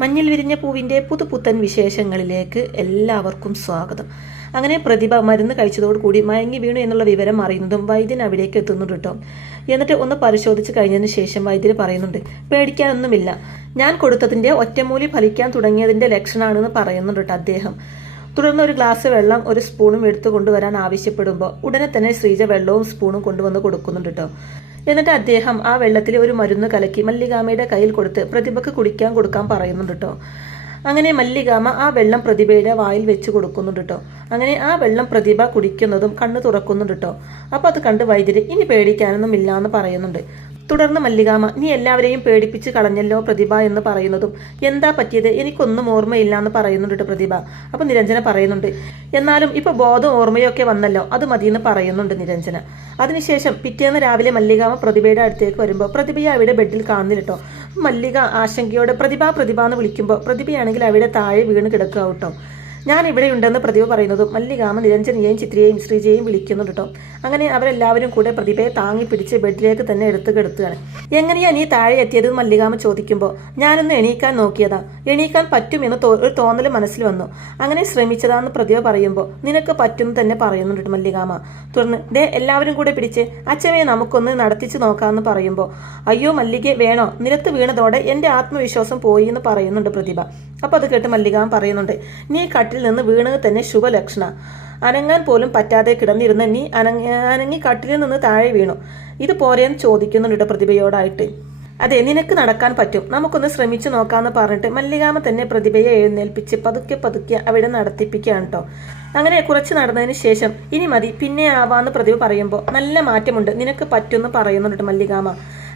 മഞ്ഞിൽ വിരിഞ്ഞ പൂവിൻ്റെ പുതുപുത്തൻ വിശേഷങ്ങളിലേക്ക് എല്ലാവർക്കും സ്വാഗതം. അങ്ങനെ പ്രതിഭ മരുന്ന് കഴിച്ചതോടുകൂടി മയങ്ങി വീണു എന്നുള്ള വിവരം അറിയുന്നതും വൈദ്യൻ അവിടേക്ക് എത്തുന്നുണ്ട് കേട്ടോ. എന്നിട്ട് ഒന്ന് പരിശോധിച്ച് കഴിഞ്ഞതിന് ശേഷം വൈദ്യർ പറയുന്നുണ്ട്, പേടിക്കാനൊന്നുമില്ല, ഞാൻ കൊടുത്തതിൻ്റെ ഒറ്റമൂലി ഫലിക്കാൻ തുടങ്ങിയതിൻ്റെ ലക്ഷണമാണെന്ന് പറയുന്നുണ്ട് കേട്ടോ അദ്ദേഹം. തുടർന്ന് ഒരു ഗ്ലാസ് വെള്ളം ഒരു സ്പൂണും എടുത്തു കൊണ്ടുവരാൻ ആവശ്യപ്പെടുമ്പോൾ ഉടനെ തന്നെ ശ്രീജ വെള്ളവും സ്പൂണും കൊണ്ടുവന്ന് കൊടുക്കുന്നുണ്ട് കേട്ടോ. എന്നിട്ട് അദ്ദേഹം ആ വെള്ളത്തിൽ ഒരു മരുന്ന് കലക്കി മല്ലികാമയുടെ കയ്യിൽ കൊടുത്ത് പ്രതിഭയ്ക്ക് കുടിക്കാൻ കൊടുക്കാൻ പറയുന്നുണ്ട് കേട്ടോ. അങ്ങനെ മല്ലികാമ ആ വെള്ളം പ്രതിഭയുടെ വായിൽ വെച്ച് കൊടുക്കുന്നുണ്ട് കേട്ടോ. അങ്ങനെ ആ വെള്ളം പ്രതിഭ കുടിക്കുന്നതും കണ്ണ് തുറക്കുന്നുണ്ട് കേട്ടോ. അപ്പോൾ അത് കണ്ട് വൈദ്യര് ഇനി പേടിക്കാനൊന്നും ഇല്ല എന്ന് പറയുന്നുണ്ട്. തുടർന്ന് മല്ലികാമ, നീ എല്ലാവരെയും പേടിപ്പിച്ച് കളഞ്ഞല്ലോ പ്രതിഭ എന്ന് പറയുന്നതും, എന്താ പറ്റിയത്, എനിക്കൊന്നും ഓർമ്മയില്ല എന്ന് പറയുന്നുണ്ട് പ്രതിഭ. അപ്പം നിരഞ്ജന പറയുന്നുണ്ട്, എന്നാലും ഇപ്പൊ ബോധം ഓർമ്മയൊക്കെ വന്നല്ലോ, അത് മതിയെന്ന് പറയുന്നുണ്ട് നിരഞ്ജന. അതിനുശേഷം പിറ്റേന്ന് രാവിലെ മല്ലികാമ പ്രതിഭയുടെ അടുത്തേക്ക് വരുമ്പോൾ പ്രതിഭയെ അവിടെ ബെഡിൽ കാണുന്നില്ല കേട്ടോ. മല്ലിക ആശങ്കയോടെ പ്രതിഭ എന്ന് വിളിക്കുമ്പോൾ പ്രതിഭയാണെങ്കിൽ അവിടെ താഴെ വീണ് കിടക്കുക കേട്ടോ. ഞാൻ ഇവിടെ ഉണ്ടെന്ന് പ്രതിഭ പറയുന്നതും മല്ലികാമ നിരഞ്ജനയെയും ചിത്രയെയും ശ്രീജയെയും വിളിക്കുന്നുണ്ട് കേട്ടോ. അങ്ങനെ അവരെല്ലാവരും കൂടെ പ്രതിഭയെ താങ്ങി പിടിച്ച് ബെഡിലേക്ക് തന്നെ എടുത്ത് കിടത്തുകയാണ്. എങ്ങനെയാ നീ താഴെ എത്തിയത് മല്ലികാമ ചോദിക്കുമ്പോൾ, ഞാനൊന്ന് എണീക്കാൻ നോക്കിയതാ, എണീക്കാൻ പറ്റുമെന്ന് ഒരു തോന്നൽ മനസ്സിൽ വന്നു, അങ്ങനെ ശ്രമിച്ചതാന്ന് പ്രതിഭ പറയുമ്പോൾ, നിനക്ക് പറ്റുമെന്ന് തന്നെ പറയുന്നുണ്ട് മല്ലികാമ. തുടർന്ന് എല്ലാവരും കൂടെ പിടിച്ച് അച്ഛനെ നമുക്കൊന്ന് നടത്തിച്ച് നോക്കാമെന്ന് പറയുമ്പോൾ, അയ്യോ മല്ലികെ വേണോ, നിലത്ത് വീണതോടെ എൻ്റെ ആത്മവിശ്വാസം പോയി എന്ന് പറയുന്നുണ്ട് പ്രതിഭ. അപ്പോൾ അത് കേട്ട് മല്ലികാമ പറയുന്നുണ്ട്, നീ കട്ടിൽ നിന്ന് വീണത് തന്നെ ശുഭലക്ഷണ, അനങ്ങാൻ പോലും പറ്റാതെ കിടന്നിരുന്ന നീ അനങ്ങി കട്ടിലിൽ നിന്ന് താഴെ വീണു, ഇത് പോരെന്ന് ചോദിക്കുന്നുണ്ട് പ്രതിഭയോടായിട്ട്. അതെ, നിനക്ക് നടക്കാൻ പറ്റും, നമുക്കൊന്ന് ശ്രമിച്ചു നോക്കാമെന്ന് പറഞ്ഞിട്ട് മല്ലികാമ തന്നെ പ്രതിഭയെ എഴുന്നേൽപ്പിച്ച് പതുക്കെ അവിടെ നടത്തിപ്പിക്കുകയാണ് കേട്ടോ. അങ്ങനെ കുറച്ച് നടന്നതിന് ശേഷം ഇനി മതി, പിന്നെ ആവാന്ന് പ്രതിഭ പറയുമ്പോൾ, നല്ല മാറ്റമുണ്ട്, നിനക്ക് പറ്റുമെന്ന് പറയുന്നുണ്ട് മല്ലികാമ.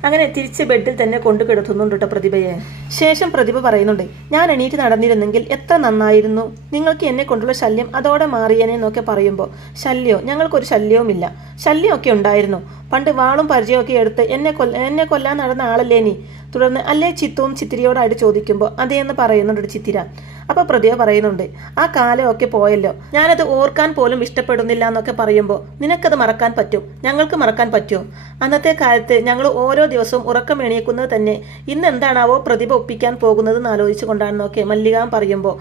അങ്ങനെ തിരിച്ച് ബെഡിൽ തന്നെ കൊണ്ടു കിടത്തുന്നുണ്ട് കേട്ടോ പ്രതിഭയെ. ശേഷം പ്രതിഭ പറയുന്നുണ്ട്, ഞാൻ എണീറ്റ് നടന്നിരുന്നെങ്കിൽ എത്ര നന്നായിരുന്നു, നിങ്ങൾക്ക് എന്നെ കൊണ്ടുള്ള ശല്യം അതോടെ മാറിയേനെ എന്നൊക്കെ പറയുമ്പോൾ, ശല്യോ, ഞങ്ങൾക്കൊരു ശല്യവുമില്ല, ശല്യമൊക്കെ ഉണ്ടായിരുന്നു, പണ്ട് വാളും പരിചയമൊക്കെ എടുത്ത് എന്നെ കൊല്ലാൻ നടന്ന ആളല്ലേ നീ. തുടർന്ന് അല്ലേ ചിത്തുവും ചിത്തിരിയോടായിട്ട് ചോദിക്കുമ്പോൾ അതേന്ന് പറയുന്നുണ്ട് ചിത്തിര. അപ്പോൾ പ്രതിഭ പറയുന്നുണ്ട്, ആ കാലമൊക്കെ പോയല്ലോ, ഞാനത് ഓർക്കാൻ പോലും ഇഷ്ടപ്പെടുന്നില്ല എന്നൊക്കെ പറയുമ്പോൾ, നിനക്കത് മറക്കാൻ പറ്റും, ഞങ്ങൾക്ക് മറക്കാൻ പറ്റുമോ? അന്നത്തെ കാലത്ത് ഞങ്ങൾ ഓരോ ദിവസവും ഉറക്കം എണീക്കുന്നത് തന്നെ ഇന്ന് എന്താണാവോ പ്രതിഭ ഒപ്പിക്കാൻ പോകുന്നതെന്ന് ആലോചിച്ചു കൊണ്ടാണെന്നൊക്കെ മല്ലികാം പറയുമ്പോൾ,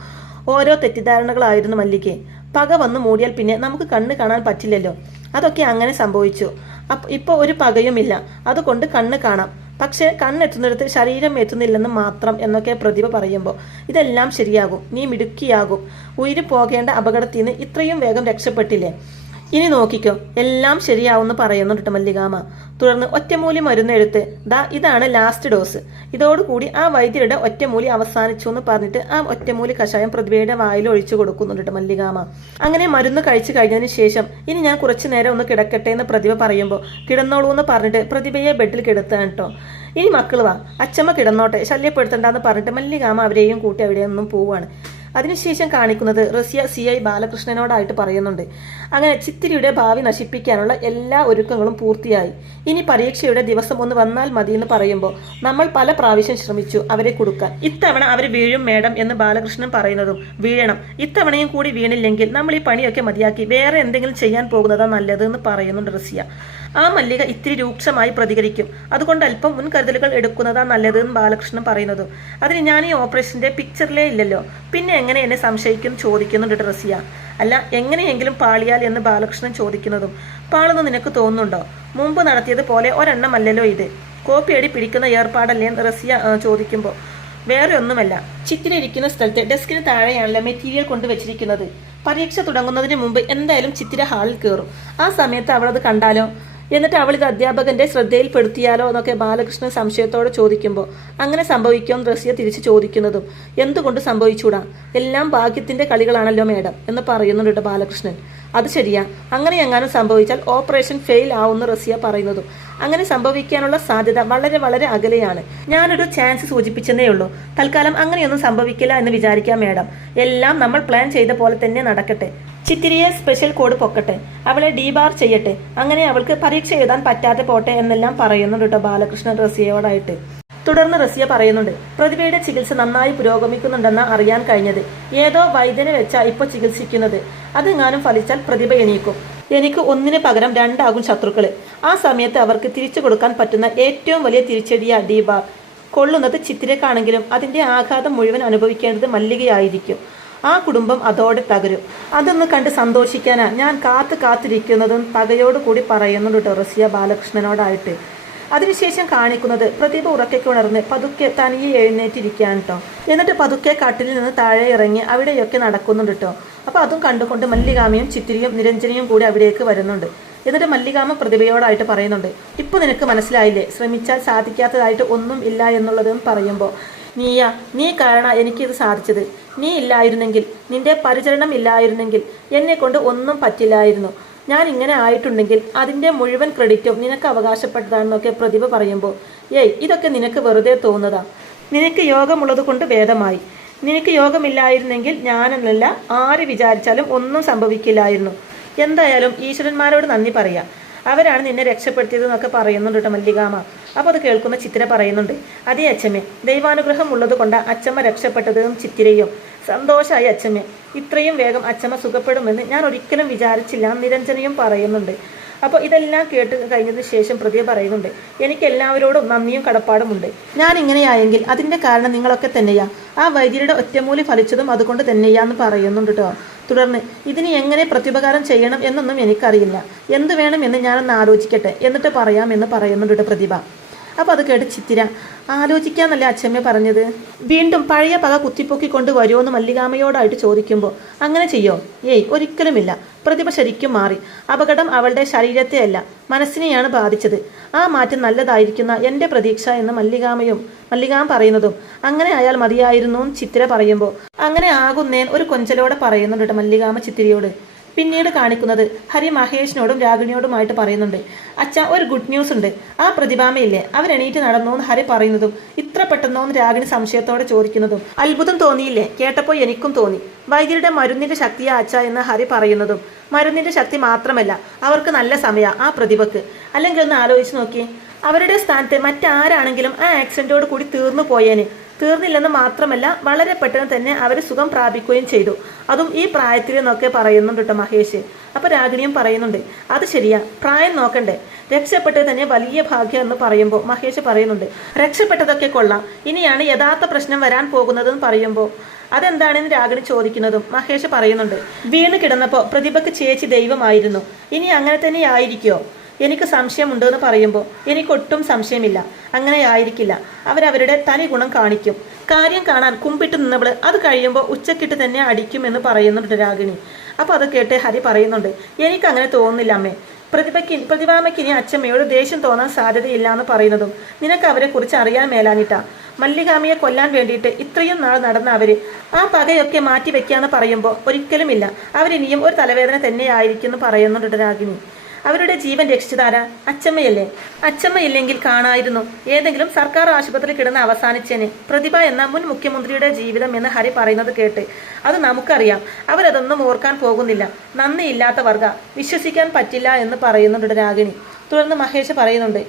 ഓരോ തെറ്റിദ്ധാരണകളായിരുന്നു മല്ലികെ. പക വന്ന് മൂടിയാൽ പിന്നെ നമുക്ക് കണ്ണ് കാണാൻ പറ്റില്ലല്ലോ, അതൊക്കെ അങ്ങനെ സംഭവിച്ചു. ഇപ്പോൾ ഒരു പകയുമില്ല, അതുകൊണ്ട് കണ്ണ് കാണാം, പക്ഷേ കണ്ണെത്തുന്നിടത്ത് ശരീരം എത്തുന്നില്ലെന്ന് മാത്രം എന്നൊക്കെ പ്രതിഭ പറയുമ്പോൾ, ഇതെല്ലാം ശരിയാകും, നീ മിടുക്കിയാകും, ഉയിര് പോകേണ്ട അപകടത്തിൽ നിന്ന് ഇത്രയും വേഗം രക്ഷപ്പെട്ടില്ലേ, ഇനി നോക്കിക്കോ, എല്ലാം ശരിയാവുമെന്ന് പറയുന്നുണ്ട് മല്ലികാമ. തുടർന്ന് ഒറ്റമൂലി മരുന്നെടുത്ത്, ഇതാണ് ലാസ്റ്റ് ഡോസ്, ഇതോടുകൂടി ആ വൈദ്യരുടെ ഒറ്റമൂലി അവസാനിച്ചു എന്ന് പറഞ്ഞിട്ട് ആ ഒറ്റമൂലി കഷായം പ്രതിഭയുടെ വായിൽ ഒഴിച്ചു കൊടുക്കുന്നുണ്ട് മല്ലികാമ. അങ്ങനെ മരുന്ന് കഴിച്ചു കഴിഞ്ഞതിന് ശേഷം ഇനി ഞാൻ കുറച്ചു നേരം ഒന്ന് കിടക്കട്ടെ എന്ന് പ്രതിഭ പറയുമ്പോൾ, കിടന്നോളൂ എന്ന് പറഞ്ഞിട്ട് പ്രതിഭയെ ബെഡിൽ കിടത്താൻ കേട്ടോ. ഇനി മക്കൾ വാ, അച്ചമ്മ കിടന്നോട്ടെ, ശല്യപ്പെടുത്തണ്ടെന്ന് പറഞ്ഞിട്ട് മല്ലികാമ അവരെയും കൂട്ടി അവിടെ നിന്നും പോവുകയാണ്. അതിനുശേഷം കാണിക്കുന്നത് റസിയ CI ബാലകൃഷ്ണനോടായിട്ട് പറയുന്നുണ്ട്, അങ്ങനെ ചിത്തിരിയുടെ ഭാവി നശിപ്പിക്കാനുള്ള എല്ലാ ഒരുക്കങ്ങളും പൂർത്തിയായി, ഇനി പരീക്ഷയുടെ ദിവസം ഒന്ന് വന്നാൽ മതി എന്ന് പറയുമ്പോൾ, നമ്മൾ പല പ്രാവശ്യം ശ്രമിച്ചു അവരെ കൊടുക്കാൻ, ഇത്തവണ അവർ വീഴും മേഡം എന്ന് ബാലകൃഷ്ണൻ പറയുന്നതും, വീഴണം, ഇത്തവണയും കൂടി വീണില്ലെങ്കിൽ നമ്മൾ ഈ പണിയൊക്കെ മതിയാക്കി വേറെ എന്തെങ്കിലും ചെയ്യാൻ പോകുന്നതാ നല്ലത് എന്ന് പറയുന്നുണ്ട് റസിയ. ആ മല്ലിക ഇത്തിരി രൂക്ഷമായി പ്രതികരിക്കും, അതുകൊണ്ട് അല്പം മുൻകരുതലുകൾ എടുക്കുന്നതാ നല്ലത് എന്ന് ബാലകൃഷ്ണൻ പറയുന്നതും, അതിന് ഞാൻ ഈ ഓപ്പറേഷന്റെ പിക്ചറിലേ ഇല്ലല്ലോ, പിന്നെ എങ്ങനെ എന്നെ സംശയിക്കും ചോദിക്കുന്നുണ്ട് റസിയ. അല്ല, എങ്ങനെയെങ്കിലും പാളിയാൽ എന്ന് ബാലകൃഷ്ണൻ ചോദിക്കുന്നതും, പാളെന്ന് നിനക്ക് തോന്നുന്നുണ്ടോ, മുമ്പ് നടത്തിയത് പോലെ ഒരെണ്ണമല്ലല്ലോ ഇത്, കോപ്പിയടി പിടിക്കുന്ന ഏർപ്പാടല്ലേ എന്ന് റസിയ ചോദിക്കുമ്പോൾ, വേറെ ഒന്നുമല്ല, ചിത്തിരിക്കുന്ന സ്ഥലത്തെ ഡെസ്കിന് താഴെയാണല്ലോ മെറ്റീരിയൽ കൊണ്ടുവച്ചിരിക്കുന്നത്, പരീക്ഷ തുടങ്ങുന്നതിന് മുമ്പ് എന്തായാലും ചിത്തിര ഹാളിൽ കയറും, ആ സമയത്ത് അവളത് കണ്ടാലോ, എന്നിട്ട് അവളിത് അധ്യാപകന്റെ ശ്രദ്ധയിൽപ്പെടുത്തിയാലോ എന്നൊക്കെ ബാലകൃഷ്ണൻ സംശയത്തോടെ ചോദിക്കുമ്പോൾ, അങ്ങനെ സംഭവിക്കുമെന്ന് റസിയ തിരിച്ചു ചോദിക്കുന്നതും, എന്തുകൊണ്ട് സംഭവിച്ചൂടാ, എല്ലാം ഭാഗ്യത്തിന്റെ കളികളാണല്ലോ മേഡം എന്ന് പറയുന്നുണ്ട് ബാലകൃഷ്ണൻ. അത് ശരിയാ, അങ്ങനെ എങ്ങാനും സംഭവിച്ചാൽ ഓപ്പറേഷൻ ഫെയിൽ ആവുമെന്ന് റസിയ പറയുന്നതും, അങ്ങനെ സംഭവിക്കാനുള്ള സാധ്യത വളരെ വളരെ അകലെയാണ്, ഞാനൊരു ചാൻസ് സൂചിപ്പിച്ചെന്നേ ഉള്ളൂ, തൽക്കാലം അങ്ങനെയൊന്നും സംഭവിക്കില്ല എന്ന് വിചാരിക്കാം മേഡം, എല്ലാം നമ്മൾ പ്ലാൻ ചെയ്ത പോലെ തന്നെ നടക്കട്ടെ, ചിത്തിരിയെ സ്പെഷ്യൽ കോഡ് പൊക്കട്ടെ, അവളെ ഡീബാർ ചെയ്യട്ടെ, അങ്ങനെ അവൾക്ക് പരീക്ഷ എഴുതാൻ പറ്റാതെ പോട്ടെ എന്നെല്ലാം പറയുന്നുണ്ട് കേട്ടോ ബാലകൃഷ്ണൻ റസിയയോടായിട്ട്. തുടർന്ന് റസിയ പറയുന്നുണ്ട്, പ്രതിഭയുടെ ചികിത്സ നന്നായി പുരോഗമിക്കുന്നുണ്ടെന്ന് അറിയാൻ കഴിഞ്ഞത്, ഏതോ വൈദ്യനെ വെച്ചാ ഇപ്പോൾ ചികിത്സിക്കുന്നത്, അതെങ്ങാനും ഫലിച്ചാൽ പ്രതിഭ എണീക്കും, എനിക്ക് ഒന്നിന് പകരം രണ്ടാകും ശത്രുക്കള്, ആ സമയത്ത് അവർക്ക് തിരിച്ചു കൊടുക്കാൻ പറ്റുന്ന ഏറ്റവും വലിയ തിരിച്ചടിയാ ഡീബാർ, കൊള്ളുന്നത് ചിത്തിരക്കാണെങ്കിലും അതിൻ്റെ ആഘാതം മുഴുവൻ അനുഭവിക്കേണ്ടത് മല്ലികയായിരിക്കും. ആ കുടുംബം അതോടെ തകരും. അതൊന്ന് കണ്ട് സന്തോഷിക്കാനാ ഞാൻ കാത്തിരിക്കുന്നതും പകയോട് കൂടി പറയുന്നുണ്ട് കേട്ടോ റസിയ ബാലകൃഷ്ണനോടായിട്ട്. അതിനുശേഷം കാണിക്കുന്നത് പ്രതിഭ ഉറക്കൊക്കെ ഉണർന്ന് പതുക്കെ തനിയെ എഴുന്നേറ്റിരിക്കുകയാണ് കേട്ടോ. എന്നിട്ട് പതുക്കെ കട്ടിലിൽ നിന്ന് താഴെ ഇറങ്ങി അവിടെയൊക്കെ നടക്കുന്നുണ്ട് കേട്ടോ. അപ്പോൾ അതും കണ്ടുകൊണ്ട് മല്ലികാമയും ചിത്തിരിയും നിരഞ്ജനയും കൂടി അവിടേക്ക് വരുന്നുണ്ട്. എന്നിട്ട് മല്ലികാമ പ്രതിഭയോടായിട്ട് പറയുന്നുണ്ട്, ഇപ്പോൾ നിനക്ക് മനസ്സിലായില്ലേ ശ്രമിച്ചാൽ സാധിക്കാത്തതായിട്ട് ഒന്നും ഇല്ല എന്നുള്ളതെന്ന് പറയുമ്പോൾ, നീ കാരണം എനിക്കിത് സാധിച്ചത്. നീ ഇല്ലായിരുന്നെങ്കിൽ, നിന്റെ പരിചരണം ഇല്ലായിരുന്നെങ്കിൽ എന്നെ കൊണ്ട് ഒന്നും പറ്റില്ലായിരുന്നു. ഞാൻ ഇങ്ങനെ ആയിട്ടുണ്ടെങ്കിൽ അതിൻ്റെ മുഴുവൻ ക്രെഡിറ്റും നിനക്ക് അവകാശപ്പെട്ടതാണെന്നൊക്കെ പ്രതിഭ പറയുമ്പോൾ, ഇതൊക്കെ നിനക്ക് വെറുതെ തോന്നുന്നതാ. നിനക്ക് യോഗമുള്ളത് കൊണ്ട് ഭേദമായി. നിനക്ക് യോഗമില്ലായിരുന്നെങ്കിൽ ഞാനെന്നല്ല ആര് വിചാരിച്ചാലും ഒന്നും സംഭവിക്കില്ലായിരുന്നു. എന്തായാലും ഈശ്വരന്മാരോട് നന്ദി പറയാം, അവരാണ് നിന്നെ രക്ഷപ്പെടുത്തിയതെന്നൊക്കെ പറയുന്നുണ്ട് കേട്ടോ മല്ലികാമ. അപ്പോൾ അത് കേൾക്കുന്ന ചിത്തിര പറയുന്നുണ്ട്, അതേ അച്ഛമ്മേ, ദൈവാനുഗ്രഹം ഉള്ളത് കൊണ്ട് അച്ഛമ്മ രക്ഷപ്പെട്ടതും ചിത്തിരയും സന്തോഷമായി അച്ഛമ്മേ. ഇത്രയും വേഗം അച്ഛമ്മ സുഖപ്പെടുമെന്ന് ഞാൻ ഒരിക്കലും വിചാരിച്ചില്ല. നിരഞ്ജനയും പറയുന്നുണ്ട്. അപ്പോൾ ഇതെല്ലാം കേട്ട് കഴിഞ്ഞതിന് ശേഷം പ്രതിഭ പറയുന്നുണ്ട്, എനിക്ക് എല്ലാവരോടും നന്ദിയും കടപ്പാടുമുണ്ട്. ഞാൻ ഇങ്ങനെയായെങ്കിൽ അതിൻ്റെ കാരണം നിങ്ങളൊക്കെ തന്നെയാ. ആ വൈദ്യരുടെ ഒറ്റമൂലി ഫലിച്ചതും അതുകൊണ്ട് തന്നെയാന്ന് പറയുന്നുണ്ട് കേട്ടോ. തുടർന്ന് ഇതിന് എങ്ങനെ പ്രത്യുപകാരം ചെയ്യണം എന്നൊന്നും എനിക്കറിയില്ല. എന്ത് വേണമെന്ന് ഞാനൊന്ന് ആലോചിക്കട്ടെ, എന്നിട്ട് പറയാമെന്ന് പറയുന്നുണ്ട് പ്രതിഭ. അപ്പോൾ അത് കേട്ട് ചിത്തിര, ആലോചിക്കാന്നല്ലേ അച്ഛമ്മ പറഞ്ഞത്? വീണ്ടും പഴയ പക കുത്തിപ്പൊക്കിക്കൊണ്ട് വരുമോ എന്ന് മല്ലികാമയോടായിട്ട് ചോദിക്കുമ്പോൾ, അങ്ങനെ ചെയ്യോ? ഒരിക്കലുമില്ല. പ്രതിഭ ശരിക്കും മാറി. അപകടം അവളുടെ ശരീരത്തെയല്ല മനസ്സിനെയാണ് ബാധിച്ചത്. ആ മാറ്റം നല്ലതായിരിക്കുന്ന എൻ്റെ പ്രതീക്ഷ എന്ന് മല്ലികാമ പറയുന്നതും അങ്ങനെ അയാൾ മതിയായിരുന്നു ചിത്തിര പറയുമ്പോൾ, അങ്ങനെ ആകുന്നേൻ ഒരു കൊഞ്ചലോടെ പറയുന്നുണ്ട് മല്ലികാമ ചിത്തിരയോട്. പിന്നീട് കാണിക്കുന്നത് ഹരി മഹേഷിനോടും രാഗിണിയോടുമായിട്ട് പറയുന്നുണ്ട്, അച്ഛാ ഒരു ഗുഡ് ന്യൂസ് ഉണ്ട്. ആ പ്രതിഭാമയില്ലേ, അവരെണീറ്റ് നടന്നു എന്ന് ഹരി പറയുന്നതും ഇത്ര പെട്ടെന്നോന്ന് രാഗിണി സംശയത്തോടെ ചോദിക്കുന്നതും അത്ഭുതം തോന്നിയില്ലേ? കേട്ടപ്പോൾ എനിക്കും തോന്നി. വൈദ്യരുടെ മരുന്നിന്റെ ശക്തിയാ അച്ഛാ എന്ന് ഹരി പറയുന്നതും, മരുന്നിന്റെ ശക്തി മാത്രമല്ല, അവർക്ക് നല്ല സമയ ആ പ്രതിഭക്ക്. അല്ലെങ്കിൽ ഒന്ന് ആലോചിച്ച് നോക്കി, അവരുടെ സ്ഥാനത്ത് മറ്റാരാണെങ്കിലും ആ ആക്സിഡന്റോട് കൂടി തീർന്നു പോയേന്. തീർന്നില്ലെന്ന് മാത്രമല്ല, വളരെ പെട്ടെന്ന് തന്നെ അവർ സുഖം പ്രാപിക്കുകയും ചെയ്തു. അതും ഈ പ്രായത്തിൽ എന്നൊക്കെ പറയുന്നുണ്ട് കേട്ടോ മഹേഷ്. അപ്പോൾ രാഗിണിയും പറയുന്നുണ്ട്, അത് ശരിയാ, പ്രായം നോക്കണ്ടേ, രക്ഷപ്പെട്ടത് തന്നെ വലിയ ഭാഗ്യം എന്ന് പറയുമ്പോൾ മഹേഷ് പറയുന്നുണ്ട്, രക്ഷപ്പെട്ടതൊക്കെ കൊള്ളാം, ഇനിയാണ് യഥാർത്ഥ പ്രശ്നം വരാൻ പോകുന്നതെന്ന് പറയുമ്പോൾ അതെന്താണെന്ന് രാഗിണി ചോദിക്കുന്നതും മഹേഷ് പറയുന്നുണ്ട്, വീണ് കിടന്നപ്പോൾ പ്രതിഭയ്ക്ക് ചേച്ചി ദൈവമായിരുന്നു. ഇനി അങ്ങനെ തന്നെ ആയിരിക്കുമോ? എനിക്ക് സംശയമുണ്ടെന്ന് പറയുമ്പോൾ എനിക്കൊട്ടും സംശയമില്ല, അങ്ങനെ ആയിരിക്കില്ല. അവരവരുടെ തനി ഗുണം കാണിക്കും. കാര്യം കാണാൻ കുമ്പിട്ട് നിന്നവള് അത് കഴിയുമ്പോൾ ഉച്ചക്കിട്ട് തന്നെ അടിക്കുമെന്ന് പറയുന്നുണ്ട് രാഗിണി. അപ്പോൾ അത് കേട്ട് ഹരി പറയുന്നുണ്ട്, എനിക്കങ്ങനെ തോന്നുന്നില്ല അമ്മേ. പ്രതിഭാമയ്ക്ക് ഇനി അച്ഛമ്മയോട് ദേഷ്യം തോന്നാൻ സാധ്യതയില്ല എന്ന് പറയുന്നതും നിനക്ക് അവരെ കുറിച്ച് അറിയാൻ മേലാനിട്ടാ. മല്ലികാമയെ കൊല്ലാൻ വേണ്ടിയിട്ട് ഇത്രയും നാൾ നടന്ന അവര് ആ പകയൊക്കെ മാറ്റി വെക്കാന്ന് പറയുമ്പോൾ ഒരിക്കലുമില്ല, അവരിനിയും ഒരു തലവേദന തന്നെയായിരിക്കും എന്ന് പറയുന്നുണ്ട് രാഗിണി. അവരുടെ ജീവൻ രക്ഷിച്ചതാരാ? അച്ഛമ്മയല്ലേ? അച്ഛമ്മയില്ലെങ്കിൽ കാണായിരുന്നു, ഏതെങ്കിലും സർക്കാർ ആശുപത്രി കിടന്ന് അവസാനിച്ചേനെ പ്രതിഭ എന്ന മുൻ മുഖ്യമന്ത്രിയുടെ ജീവിതം എന്ന് ഹരി പറയുന്നത് കേട്ട്. അത് നമുക്കറിയാം, അവരതൊന്നും ഓർക്കാൻ പോകുന്നില്ല. നന്ദിയില്ലാത്ത വർഗ, വിശ്വസിക്കാൻ പറ്റില്ല എന്ന് പറയുന്നുണ്ട് രാഗിണി. തുടർന്ന് മഹേഷ് പറയുന്നുണ്ട്,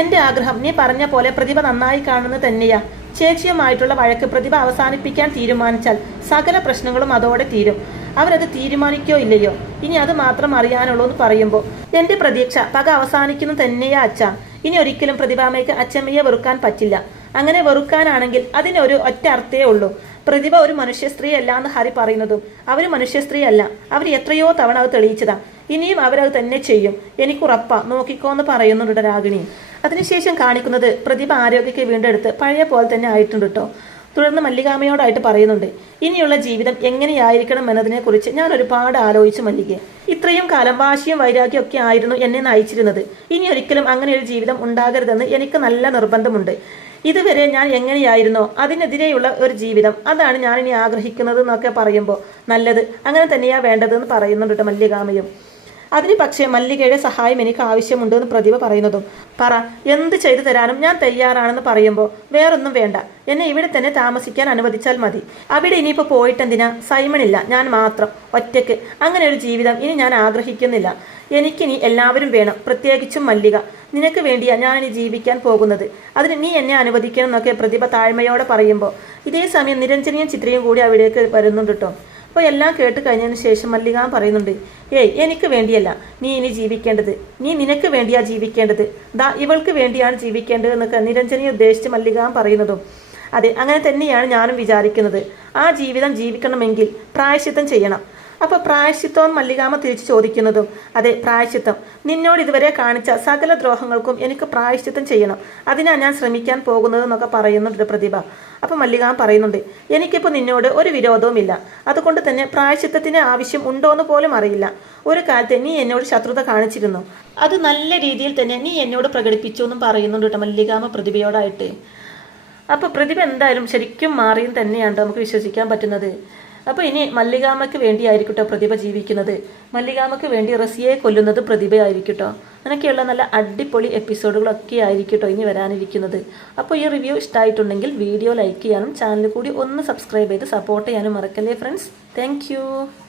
എൻ്റെ ആഗ്രഹം നീ പറഞ്ഞ പോലെ പ്രതിഭ നന്നായി കാണുന്നത് തന്നെയാ. ചേച്ചിയുമായിട്ടുള്ള വഴക്ക് പ്രതിഭ അവസാനിപ്പിക്കാൻ തീരുമാനിച്ചാൽ സകല പ്രശ്നങ്ങളും അതോടെ തീരും. അവരത് തീരുമാനിക്കോ ഇല്ലയോ ഇനി അത് മാത്രം അറിയാനുള്ളൂ എന്ന് പറയുമ്പോൾ എൻ്റെ പ്രതീക്ഷ പക അവസാനിക്കുന്നു തന്നെയാ അച്ഛാ. ഇനി ഒരിക്കലും പ്രതിഭാമയ്ക്ക് അച്ഛമ്മയെ വെറുക്കാൻ പറ്റില്ല. അങ്ങനെ വെറുക്കാനാണെങ്കിൽ അതിനൊരു ഒറ്റ അർത്ഥേ ഉള്ളൂ, പ്രതിഭ ഒരു മനുഷ്യ സ്ത്രീ അല്ല എന്ന് ഹരി പറയുന്നതും അവർ മനുഷ്യ സ്ത്രീ അല്ല, അവർ എത്രയോ തവണ അത് തെളിയിച്ചതാ. ഇനിയും അവരത് തന്നെ ചെയ്യും, എനിക്കുറപ്പാ, നോക്കിക്കോ എന്ന് പറയുന്നുണ്ട് രാഗിണി. അതിനുശേഷം കാണിക്കുന്നത് പ്രതിഭ ആരോഗ്യമൊക്കെ വീണ്ടെടുത്ത് പഴയ പോലെ തന്നെ ആയിട്ടുണ്ട് കേട്ടോ. തുടർന്ന് മല്ലികാമയോടായിട്ട് പറയുന്നുണ്ട്, ഇനിയുള്ള ജീവിതം എങ്ങനെയായിരിക്കണം എന്നതിനെക്കുറിച്ച് ഞാൻ ഒരുപാട് ആലോചിച്ചു മല്ലികയെ. ഇത്രയും കാലം വാശിയും വൈരാഗ്യം ഒക്കെ ആയിരുന്നു എന്നെ നയിച്ചിരുന്നത്. ഇനി ഒരിക്കലും അങ്ങനെ ഒരു ജീവിതം ഉണ്ടാകരുതെന്ന് എനിക്ക് നല്ല നിർബന്ധമുണ്ട്. ഇതുവരെ ഞാൻ എങ്ങനെയായിരുന്നോ അതിനെതിരെയുള്ള ഒരു ജീവിതം, അതാണ് ഞാനിനി ആഗ്രഹിക്കുന്നത് എന്നൊക്കെ പറയുമ്പോൾ നല്ലത്, അങ്ങനെ തന്നെയാ വേണ്ടതെന്ന് പറയുന്നുണ്ട് കേട്ടോ മല്ലികാമയും. അതിന് പക്ഷേ മല്ലികയുടെ സഹായം എനിക്ക് ആവശ്യമുണ്ടെന്ന് പ്രതിഭ പറയുന്നതും, പറ എന്ത് ചെയ്തു തരാനും ഞാൻ തയ്യാറാണെന്ന് പറയുമ്പോൾ വേറൊന്നും വേണ്ട, എന്നെ ഇവിടെ തന്നെ താമസിക്കാൻ അനുവദിച്ചാൽ മതി. അവിടെ ഇനിയിപ്പോൾ പോയിട്ടെന്തിനാ? സൈമണില്ല, ഞാൻ മാത്രം ഒറ്റയ്ക്ക്. അങ്ങനെ ഒരു ജീവിതം ഇനി ഞാൻ ആഗ്രഹിക്കുന്നില്ല. എനിക്കിനി എല്ലാവരും വേണം, പ്രത്യേകിച്ചും മല്ലിക. നിനക്ക് വേണ്ടിയാ ഞാനിനി ജീവിക്കാൻ പോകുന്നത്, അതിന് നീ എന്നെ അനുവദിക്കണം എന്നൊക്കെ പ്രതിഭ താഴ്മയോടെ പറയുമ്പോൾ ഇതേ സമയം നിരഞ്ജനയും ചിത്രയും കൂടി അവിടേക്ക് വരുന്നുണ്ട് കേട്ടോ. അപ്പോൾ എല്ലാം കേട്ട് കഴിഞ്ഞതിന് ശേഷം മല്ലികാമ്മ പറയുന്നുണ്ട്, ഏയ് എനിക്ക് വേണ്ടിയല്ല നീ ഇനി ജീവിക്കേണ്ടത്, നീ നിനക്ക് വേണ്ടിയാ ജീവിക്കേണ്ടത്, ദാ ഇവൾക്ക് വേണ്ടിയാണ് ജീവിക്കേണ്ടത് എന്നൊക്കെ നിരഞ്ജനിയെ ഉദ്ദേശിച്ച് മല്ലികാമ്മ പറയുന്നതും അതെ അങ്ങനെ തന്നെയാണ് ഞാനും വിചാരിക്കുന്നത്. ആ ജീവിതം ജീവിക്കണമെങ്കിൽ പ്രായശ്ചിത്തം ചെയ്യണം. അപ്പോൾ പ്രായശ്ചിത്തം മല്ലികാമ്മ തിരിച്ചു ചോദിക്കുന്നതും അതെ പ്രായശ്ചിത്തം, നിന്നോട് ഇതുവരെ കാണിച്ച സകല ദ്രോഹങ്ങൾക്കും എനിക്ക് പ്രായശ്ചിത്തം ചെയ്യണം, അതിനാണ് ഞാൻ ശ്രമിക്കാൻ പോകുന്നത് എന്നൊക്കെ പറയുന്നുണ്ട് പ്രതിഭ. അപ്പോൾ മല്ലികാമ്മ പറയുന്നുണ്ട്, എനിക്കിപ്പോൾ നിന്നോട് ഒരു വിരോധവുമില്ല, അതുകൊണ്ട് തന്നെ പ്രായശ്ചിത്തത്തിന് ആവശ്യം ഉണ്ടോ എന്ന് പോലും അറിയില്ല. ഒരു കാലത്ത് നീ എന്നോട് ശത്രുത കാണിച്ചിരുന്നു, അത് നല്ല രീതിയിൽ തന്നെ നീ എന്നോട് പ്രകടിപ്പിച്ചു എന്നും പറയുന്നുണ്ട് കേട്ടോ മല്ലികാമ്മ പ്രതിഭയോടായിട്ട്. അപ്പോൾ പ്രതിഭ എന്തായാലും ശരിക്കും മാറിയും തന്നെയാണ് നമുക്ക് വിശ്വസിക്കാൻ പറ്റുന്നത്. അപ്പോൾ ഇനി മല്ലികാമ്മയ്ക്ക് വേണ്ടിയായിരിക്കട്ടോ പ്രതിഭ ജീവിക്കുന്നത്, മല്ലികാമ്മയ്ക്ക് വേണ്ടി റസിയെ കൊല്ലുന്നത് പ്രതിഭയായിരിക്കട്ടോ. അങ്ങനെയൊക്കെയുള്ള നല്ല അടിപൊളി എപ്പിസോഡുകളൊക്കെ ആയിരിക്കട്ടോ ഇനി വരാനിരിക്കുന്നത്. അപ്പോൾ ഈ റിവ്യൂ ഇഷ്ടമായിട്ടുണ്ടെങ്കിൽ വീഡിയോ ലൈക്ക് ചെയ്യാനും ചാനൽ കൂടി ഒന്ന് സബ്സ്ക്രൈബ് ചെയ്ത് സപ്പോർട്ട് ചെയ്യാനും മറക്കല്ലേ ഫ്രണ്ട്സ്. താങ്ക്